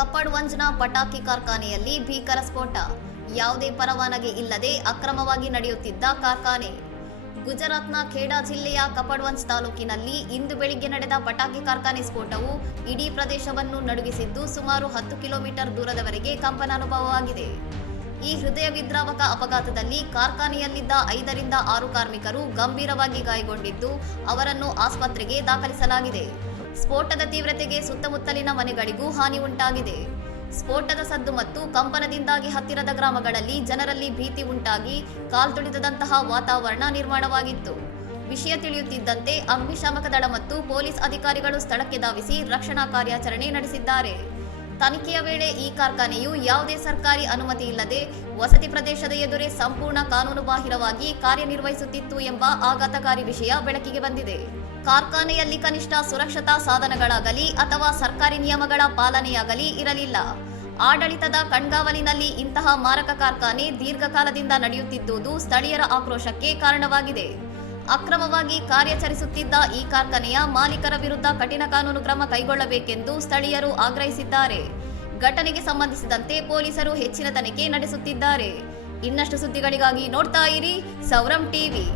ಕಪ್ಪಡ್ವಂಜ್ನ ಪಟಾಕಿ ಕಾರ್ಖಾನೆಯಲ್ಲಿ ಭೀಕರ ಸ್ಫೋಟ. ಯಾವುದೇ ಪರವಾನಗಿ ಇಲ್ಲದೆ ಅಕ್ರಮವಾಗಿ ನಡೆಯುತ್ತಿದ್ದ ಕಾರ್ಖಾನೆ. ಗುಜರಾತ್ನ ಖೇಡಾ ಜಿಲ್ಲೆಯ ಕಪ್ಪಡ್ವಂಜ್ ತಾಲೂಕಿನಲ್ಲಿ ಇಂದು ಬೆಳಿಗ್ಗೆ ನಡೆದ ಪಟಾಕಿ ಕಾರ್ಖಾನೆ ಸ್ಫೋಟವು ಇಡೀ ಪ್ರದೇಶವನ್ನು ನಡುಗಿಸಿದ್ದು ಸುಮಾರು 10 ಕಿಲೋಮೀಟರ್ ದೂರದವರೆಗೆ ಕಂಪನಾನುಭವವಾಗಿದೆ. ಈ ಹೃದಯ ವಿದ್ರಾವಕ ಅಪಘಾತದಲ್ಲಿ ಕಾರ್ಖಾನೆಯಲ್ಲಿದ್ದ 5 ರಿಂದ 6 ಕಾರ್ಮಿಕರು ಗಂಭೀರವಾಗಿ ಗಾಯಗೊಂಡಿದ್ದು ಅವರನ್ನು ಆಸ್ಪತ್ರೆಗೆ ದಾಖಲಿಸಲಾಗಿದೆ. ಸ್ಫೋಟದ ತೀವ್ರತೆಗೆ ಸುತ್ತಮುತ್ತಲಿನ ಮನೆಗಳಿಗೂ ಹಾನಿ ಉಂಟಾಗಿದೆ. ಸ್ಫೋಟದ ಸದ್ದು ಮತ್ತು ಕಂಪನದಿಂದಾಗಿ ಹತ್ತಿರದ ಗ್ರಾಮಗಳಲ್ಲಿ ಜನರಲ್ಲಿ ಭೀತಿ ಉಂಟಾಗಿ ಕಾಲ್ತುಳಿತದಂತಹ ವಾತಾವರಣ ನಿರ್ಮಾಣವಾಗಿತ್ತು. ವಿಷಯ ತಿಳಿಯುತ್ತಿದ್ದಂತೆ ಅಗ್ನಿಶಾಮಕ ದಳ ಮತ್ತು ಪೊಲೀಸ್ ಅಧಿಕಾರಿಗಳು ಸ್ಥಳಕ್ಕೆ ಧಾವಿಸಿ ರಕ್ಷಣಾ ಕಾರ್ಯಾಚರಣೆ ನಡೆಸಿದ್ದಾರೆ. ತನಿಖೆಯ ವೇಳೆ ಈ ಕಾರ್ಖಾನೆಯು ಯಾವುದೇ ಸರ್ಕಾರಿ ಅನುಮತಿ ಇಲ್ಲದೆ ವಸತಿ ಪ್ರದೇಶದ ಎದುರೇ ಸಂಪೂರ್ಣ ಕಾನೂನುಬಾಹಿರವಾಗಿ ಕಾರ್ಯನಿರ್ವಹಿಸುತ್ತಿತ್ತು ಎಂಬ ಆಘಾತಕಾರಿ ವಿಷಯ ಬೆಳಕಿಗೆ ಬಂದಿದೆ. ಕಾರ್ಖಾನೆಯಲ್ಲಿ ಕನಿಷ್ಠ ಸುರಕ್ಷತಾ ಸಾಧನಗಳಾಗಲಿ ಅಥವಾ ಸರ್ಕಾರಿ ನಿಯಮಗಳ ಪಾಲನೆಯಾಗಲಿ ಇರಲಿಲ್ಲ. ಆಡಳಿತದ ಕಣ್ಗಾವಲಿನಲ್ಲಿ ಇಂತಹ ಮಾರಕ ಕಾರ್ಖಾನೆ ದೀರ್ಘಕಾಲದಿಂದ ನಡೆಯುತ್ತಿದ್ದುದು ಸ್ಥಳೀಯರ ಆಕ್ರೋಶಕ್ಕೆ ಕಾರಣವಾಗಿದೆ. ಅಕ್ರಮವಾಗಿ ಕಾರ್ಯಾಚರಿಸುತ್ತಿದ್ದ ಈ ಕಾರ್ಖಾನೆಯ ಮಾಲೀಕರ ವಿರುದ್ಧ ಕಠಿಣ ಕಾನೂನು ಕ್ರಮ ಕೈಗೊಳ್ಳಬೇಕೆಂದು ಸ್ಥಳೀಯರು ಆಗ್ರಹಿಸಿದ್ದಾರೆ. ಘಟನೆಗೆ ಸಂಬಂಧಿಸಿದಂತೆ ಪೊಲೀಸರು ಹೆಚ್ಚಿನ ತನಿಖೆ ನಡೆಸುತ್ತಿದ್ದಾರೆ. ಇನ್ನಷ್ಟು ಸುದ್ದಿಗಳಿಗಾಗಿ ನೋಡ್ತಾ ಇರಿ ಸೌರಂ ಟಿವಿ.